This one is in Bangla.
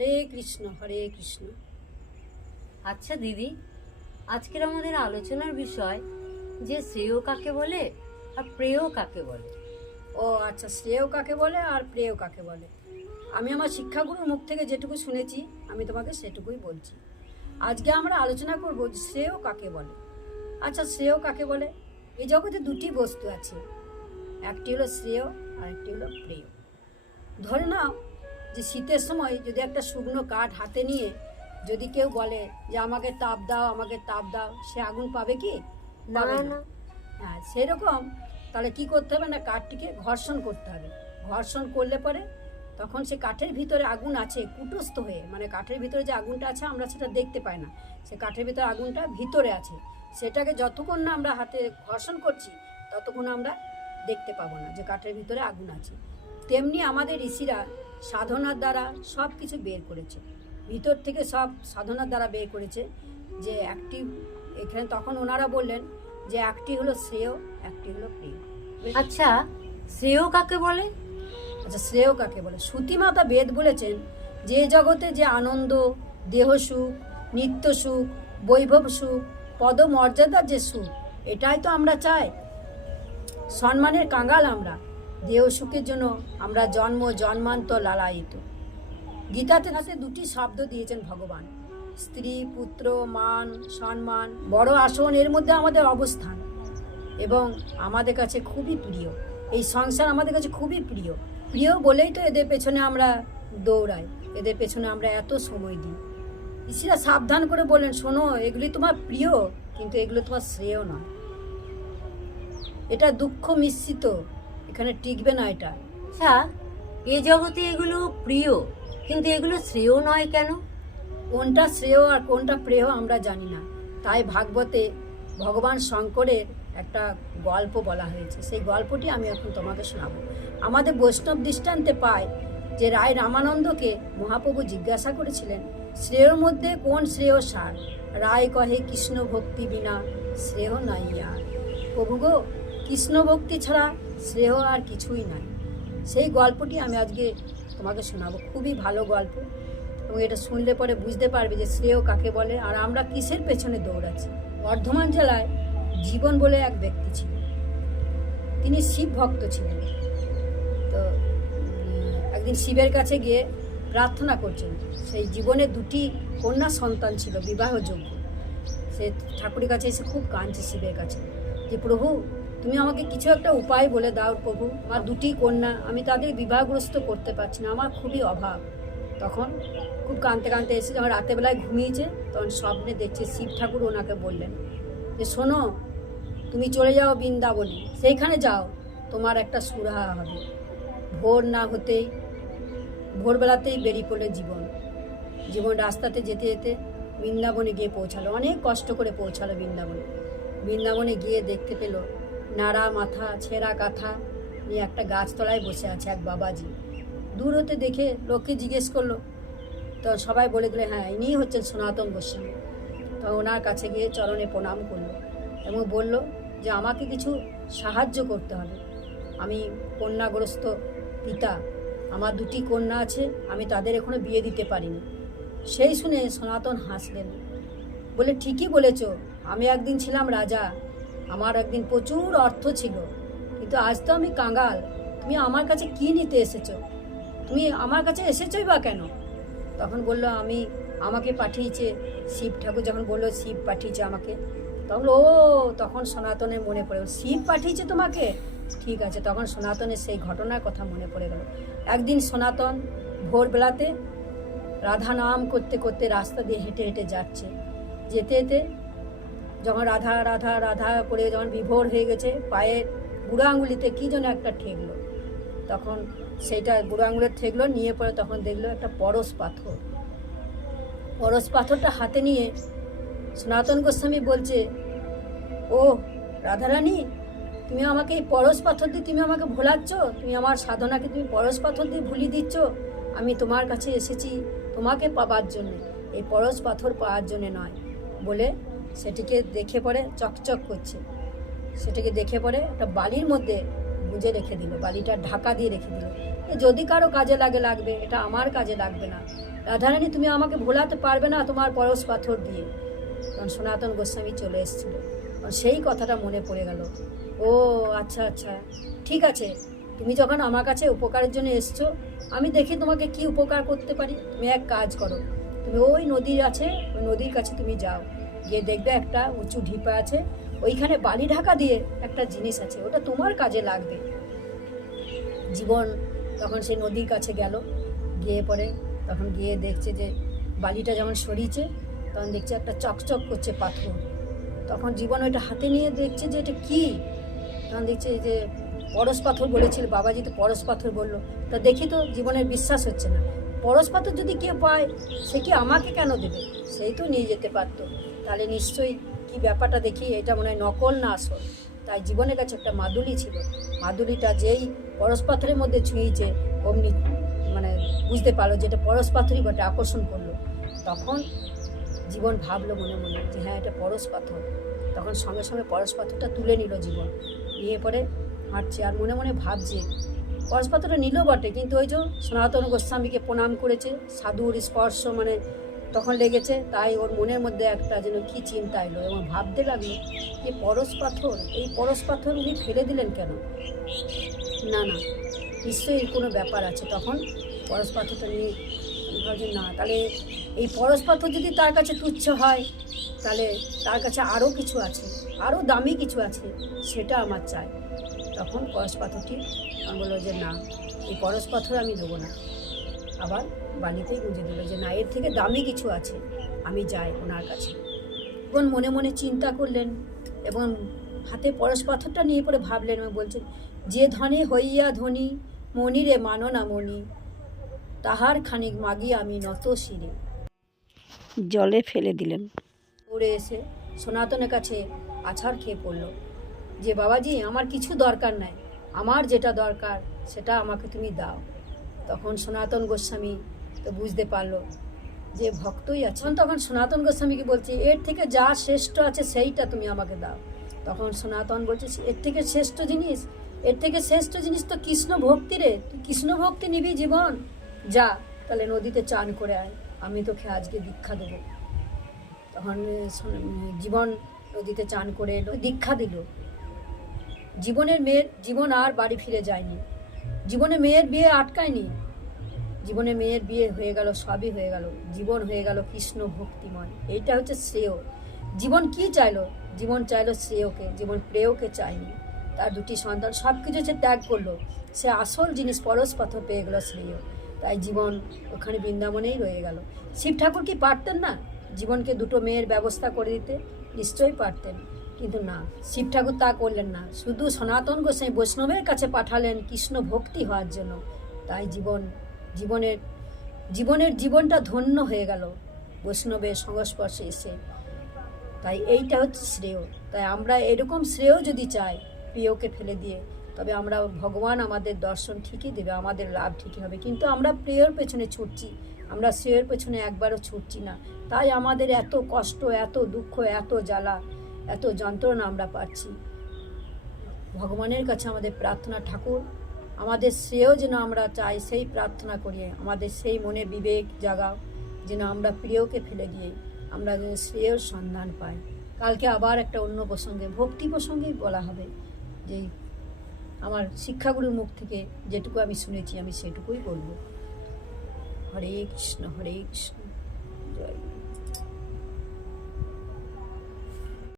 হরে কৃষ্ণ হরে কৃষ্ণ। আচ্ছা দিদি, আজকের আমাদের আলোচনার বিষয় যে শ্রেয় কাকে বলে আর প্রেয় কাকে বলে। ও আচ্ছা, শ্রেয় কাকে বলে আর প্রেয় কাকে বলে। আমি আমার শিক্ষাগুরুর মুখ থেকে যেটুকু শুনেছি আমি তোমাকে সেটুকুই বলছি। আজকে আমরা আলোচনা করব যে শ্রেয় কাকে বলে। আচ্ছা, শ্রেয় কাকে বলে? এই জগতে দুটি বস্তু আছে, একটি হলো শ্রেয় আর একটি হলো প্রেয়। ধরে নাও যে শীতের সময় যদি একটা শুকনো কাঠ হাতে নিয়ে যদি কেউ বলে যে আমাকে তাপ দাও, আমাকে তাপ দাও, সে আগুন পাবে কি? না পাবে না। হ্যাঁ, সেরকম তাহলে কি করতে হবে না, কাঠটিকে ঘর্ষণ করতে হবে। ঘর্ষণ করলে পরে তখন সে কাঠের ভিতরে আগুন আছে কুটস্থ হয়ে, মানে কাঠের ভিতরে যে আগুনটা আছে আমরা সেটা দেখতে পাই না, সে কাঠের ভিতরে আগুনটা ভিতরে আছে, সেটাকে যতক্ষণ না আমরা হাতে ঘর্ষণ করছি ততক্ষণ আমরা দেখতে পাবো না যে কাঠের ভিতরে আগুন আছে। তেমনি আমাদের ঋষিরা সাধনার দ্বারা সব কিছু বের করেছে, ভিতর থেকে সব সাধনার দ্বারা বের করেছে যে একটি, এখানে তখন ওনারা বললেন যে একটি হলো শ্রেয়, একটি হলো প্রিয়। আচ্ছা, শ্রেয় কাকে বলে? আচ্ছা, শ্রেয় কাকে বলে? শ্রুতিমাতা বেদ বলেছেন যে জগতে যে আনন্দ, দেহ সুখ, নিত্য সুখ, বৈভব সুখ, পদমর্যাদার যে সুখ, এটাই তো আমরা চাই। সম্মানের কাঙ্গাল আমরা, দেহ সুখের জন্য আমরা জন্ম জন্মান্তর লালায়িত। গীতাতে হাতে দুটি শব্দ দিয়েছেন ভগবান, স্ত্রী, পুত্র, মান, সম্মান, বড় আসন, এর মধ্যে আমাদের অবস্থান এবং আমাদের কাছে খুবই প্রিয়। এই সংসার আমাদের কাছে খুবই প্রিয়। প্রিয় বলেই তো এদের পেছনে আমরা দৌড়াই, এদের পেছনে আমরা এত সময় দিই। ঋষিরা সাবধান করে বললেন, শোনো, এগুলি তোমার প্রিয় কিন্তু এগুলো তোমার শ্রেয় নয়, এটা দুঃখ মিশ্রিত, এখানে টিকবে না এটা। আচ্ছা, এ জগতে এগুলো প্রিয় কিন্তু এগুলো শ্রেয় নয় কেন? কোনটা শ্রেয় আর কোনটা প্রেয় আমরা জানি না, তাই ভাগবতে ভগবান শঙ্করের একটা গল্প বলা হয়েছে, সেই গল্পটি আমি এখন তোমাকে শোনাবো। আমাদের বৈষ্ণব দৃষ্টান্তে পাই যে রায় রামানন্দকে মহাপ্রভু জিজ্ঞাসা করেছিলেন শ্রেয়র মধ্যে কোন শ্রেয় সার। রায় কহে কৃষ্ণ ভক্তি বিনা শ্রেয় নাই আর। প্রভু গো, কৃষ্ণ ভক্তি ছাড়া শ্রেয় আর কিছুই নাই। সেই গল্পটি আমি আজকে তোমাকে শোনাবো, খুবই ভালো গল্প এবং এটা শুনলে পরে বুঝতে পারবে যে শ্রেয় কাকে বলে আর আমরা কিসের পেছনে দৌড়াচ্ছি। বর্ধমান জেলায় জীবন বলে এক ব্যক্তি ছিল, তিনি শিব ভক্ত ছিলেন। তো একদিন শিবের কাছে গিয়ে প্রার্থনা করছেন, সেই জীবনে দুটি কন্যা সন্তান ছিল বিবাহযোগ্য। সে ঠাকুরের কাছে এসে খুব কাঁদছে শিবের কাছে যে প্রভু, তুমি আমাকে কিছু একটা উপায় বলে দাও প্রভু, আমার দুটি কন্যা, আমি তাদের বিবাহগ্রস্ত করতে পারছি না, আমার খুবই অভাব। তখন খুব কাঁদতে কাঁদতে এসে যখন রাতেরবেলায় ঘুমিয়েছে তখন স্বপ্নে দেখছে শিব ঠাকুর ওনাকে বললেন যে শোনো, তুমি চলে যাও বৃন্দাবনে, সেইখানে যাও, তোমার একটা সুরাহা হবে। ভোর না হতেই, ভোরবেলাতেই বেরিয়ে পড়লে জীবন রাস্তাতে যেতে যেতে বৃন্দাবনে গিয়ে পৌঁছালো, অনেক কষ্ট করে পৌঁছালো বৃন্দাবনে। বৃন্দাবনে গিয়ে দেখতে পেল নাড়া মাথা, ছেঁড়া কাঁথা নিয়ে একটা গাছতলায় বসে আছে এক বাবাজি। দূর হতে দেখে লোককে জিজ্ঞেস করলো, তো সবাই বলে দিলে হ্যাঁ, ইনিই হচ্ছেন সনাতন গোস্বামী। তো ওনার কাছে গিয়ে চরণে প্রণাম করলো এবং বলল যে আমাকে কিছু সাহায্য করতে হবে, আমি কন্যাগ্রস্ত পিতা, আমার দুটি কন্যা আছে, আমি তাদের এখনো বিয়ে দিতে পারিনি। সেই শুনে সনাতন হাসলেন, বলে ঠিকই বলেছ, আমি একদিন ছিলাম রাজা, আমার একদিন প্রচুর অর্থ ছিল, কিন্তু আজ তো আমি কাঙ্গাল, তুমি আমার কাছে কি নিতে এসেছো? তুমি আমার কাছে এসেছোই বা কেন? তখন বলল আমাকে পাঠিয়েছে শিব ঠাকুর। যখন বললো শিব পাঠিয়েছে আমাকে, তখন তখন সনাতনের মনে পড়ে, শিব পাঠিয়েছে তোমাকে, ঠিক আছে। তখন সনাতনের সেই ঘটনার কথা মনে পড়ে গেল। একদিন সনাতন ভোরবেলাতে রাধা নাম করতে করতে রাস্তা দিয়ে হেঁটে হেঁটে যাচ্ছে, যেতে যেতে যখন রাধা রাধা রাধা করে যখন বিভোর হয়ে গেছে, পায়ের বুড়ো আঙুলিতে কী যেন একটা ঠেকলো, তখন সেইটা বুড়ো আঙুলের ঠেকলো, নিয়ে পরে তখন দেখলো একটা পরশ পাথর। পরশ পাথরটা হাতে নিয়ে সনাতন গোস্বামী বলছে, ও রাধারানী, তুমি আমাকে এই পরশ পাথর দিয়ে তুমি আমাকে ভোলাচ্ছ, তুমি আমার সাধনাকে তুমি পরশ পাথর দিয়ে ভুলিয়ে দিচ্ছ। আমি তোমার কাছে এসেছি তোমাকে পাবার জন্য, এই পরশ পাথর পাওয়ার জন্য নয়। বলে সেটিকে দেখে পরে চকচক করছে, সেটাকে দেখে পরে একটা বালির মধ্যে গুঁজে রেখে দিল, বালিটা ঢাকা দিয়ে রেখে দিল, যদি কারো কাজে লাগে লাগবে, এটা আমার কাজে লাগবে না। রাধারানী তুমি আমাকে ভোলাতে পারবে না তোমার পরশ পাথর দিয়ে। তখন সনাতন গোস্বামী চলে এসেছিল, তখন সেই কথাটা মনে পড়ে গেল। ও আচ্ছা আচ্ছা, ঠিক আছে, তুমি যখন আমার কাছে উপকারের জন্য এসছো, আমি দেখি তোমাকে কি উপকার করতে পারি। তুমি এক কাজ করো, তুমি ওই নদী আছে, ওই নদীর কাছে তুমি যাও, গিয়ে দেখবে একটা উঁচু ঢিপা আছে, ওইখানে বালি ঢাকা দিয়ে একটা জিনিস আছে, ওটা তোমার কাজে লাগবে। জীবন তখন সেই নদীর কাছে গেল, গিয়ে পরে তখন গিয়ে দেখছে যে বালিটা যেমন সরিয়েছে, তখন দেখছে একটা চকচক করছে পাথর। তখন জীবন ওইটা হাতে নিয়ে দেখছে যে এটা কি, তখন দেখছে যে পরশ পাথর বলেছিল, বাবাজি তো পরশ পাথর বললো। তা দেখি তো জীবনের বিশ্বাস হচ্ছে না, পরশ পাথর যদি কেউ পায় সে কি আমাকে কেন দেবে, সেই তো নিয়ে যেতে পারতো, তাহলে নিশ্চয়ই কি ব্যাপারটা দেখি এটা মনে হয় নকল না আসল। তাই জীবনের কাছে একটা মাদুলি ছিল, মাদুলিটা যেই পরশ পাথরের মধ্যে ছুঁয়েছে অমনি মানে বুঝতে পারলো যে এটা পরশ পাথরই বটে, আকর্ষণ করলো। তখন জীবন ভাবলো মনে মনে যে হ্যাঁ এটা পরশ পাথর। তখন সঙ্গে সঙ্গে পরশ পাথরটা তুলে নিল জীবন, নিয়ে পরে হাঁটছে আর মনে মনে ভাবছে। পরশ পাথরটা নিল বটে, কিন্তু ওই যে সনাতন গোস্বামীকে প্রণাম করেছে, সাধুর স্পর্শ মানে তখন লেগেছে, তাই ওর মনের মধ্যে একটা যেন কি চিন্তা এলো এবং ভাবতে লাগলো যে পরশ পাথর, এই পরশ পাথর উনি ফেলে দিলেন কেন, না না নিশ্চয়ই এর কোনো ব্যাপার আছে। তখন পরশ পাথরটা নিয়ে ভাবছে না, তাহলে এই পরশ পাথর যদি তার কাছে তুচ্ছ হয়, তাহলে তার কাছে আরও কিছু আছে, আরও দামি কিছু আছে, সেটা আমার চাই। তখন পরশ পাথরটি বললো যে না, এই পরশ পাথর আমি দেবো না, আবার বালিতেই গুঁজে দিল যে না, এর থেকে দামি কিছু আছে, আমি যাই ওনার কাছে। এবং মনে মনে চিন্তা করলেন এবং হাতে পরশ পাথরটা নিয়ে পরে ভাবলেন এবং বলছেন, যে ধনে হইয়া ধনী মনিরে মানো না মনি, তাহার খানিক মাগি আমি নত শিরে। জলে ফেলে দিলেন। উড়ে এসে সনাতনের কাছে আছাড় খেয়ে পড়ল যে বাবাজি আমার কিছু দরকার নাই, আমার যেটা দরকার সেটা আমাকে তুমি দাও। তখন সনাতন গোস্বামী তো বুঝতে পারলো যে ভক্তই আছে, তখন সনাতন গোস্বামীকে বলছে এর থেকে যা শ্রেষ্ঠ আছে সেইটা তুমি আমাকে দাও। তখন সনাতন বলছে এর থেকে শ্রেষ্ঠ জিনিস, এর থেকে শ্রেষ্ঠ জিনিস তো কৃষ্ণ ভক্তি রে, তুই কৃষ্ণ ভক্তি নিবি জীবন, যা তাহলে নদীতে চান করে আয়, আমি তোকে আজকে দীক্ষা দেবো। তখন জীবন নদীতে চান করে এলো, দীক্ষা দিল। জীবন আর বাড়ি ফিরে যায়নি, জীবনের মেয়ের বিয়ে আটকায়নি, জীবনের মেয়ের বিয়ে হয়ে গেল, সবই হয়ে গেল, জীবন হয়ে গেল কৃষ্ণ ভক্তিময়। এইটা হচ্ছে শ্রেয়। জীবন কি চাইলো, জীবন চাইলো শ্রেয়কে, জীবন প্রেয়কে চায়নি। তার দুটি সন্তান সব কিছু সে ত্যাগ করলো, সে আসল জিনিস পরশ পাথর পেয়ে গেল শ্রেয়। তাই জীবন ওখানে বৃন্দাবনেই রয়ে গেল। শিব ঠাকুর কি পারতেন না জীবনকে দুটো মেয়ের ব্যবস্থা করে দিতে? নিশ্চয়ই পারতেন, কিন্তু না, শিব ঠাকুর তা করলেন না, শুধু সনাতন গোসাই বৈষ্ণবের কাছে পাঠালেন কৃষ্ণ ভক্তি হওয়ার জন্য। তাই জীবনটা ধন্য হয়ে গেল বৈষ্ণবের সংস্পর্শে এসে। তাই এইটা হচ্ছে শ্রেয়। তাই আমরা এরকম শ্রেয় যদি চাই প্রিয়কে ফেলে দিয়ে, তবে আমরা ভগবান আমাদের দর্শন ঠিকই দেবে, আমাদের লাভ ঠিকই হবে। কিন্তু আমরা প্রিয়র পেছনে ছুটছি, আমরা শ্রেয়ের পেছনে একবারও ছুটছি না। তাই আমাদের এত কষ্ট, এত দুঃখ, এত জ্বালা, এত যন্ত্রণা আমরা পাচ্ছি। ভগবানের কাছে আমাদের প্রার্থনা, ঠাকুর আমাদের শ্রেয় যেন আমরা চাই, সেই প্রার্থনা করিয়ে আমাদের সেই মনে বিবেক জাগাও যেন আমরা প্রিয়কে ফেলে দিয়ে আমরা যেন শ্রেয়র সন্ধান পাই। কালকে আবার একটা অন্য প্রসঙ্গে, ভক্তি প্রসঙ্গেই বলা হবে, যে আমার শিক্ষাগুরুর মুখ থেকে যেটুকু আমি শুনেছি আমি সেটুকুই বলবো। হরে কৃষ্ণ, হরে কৃষ্ণ, জয়।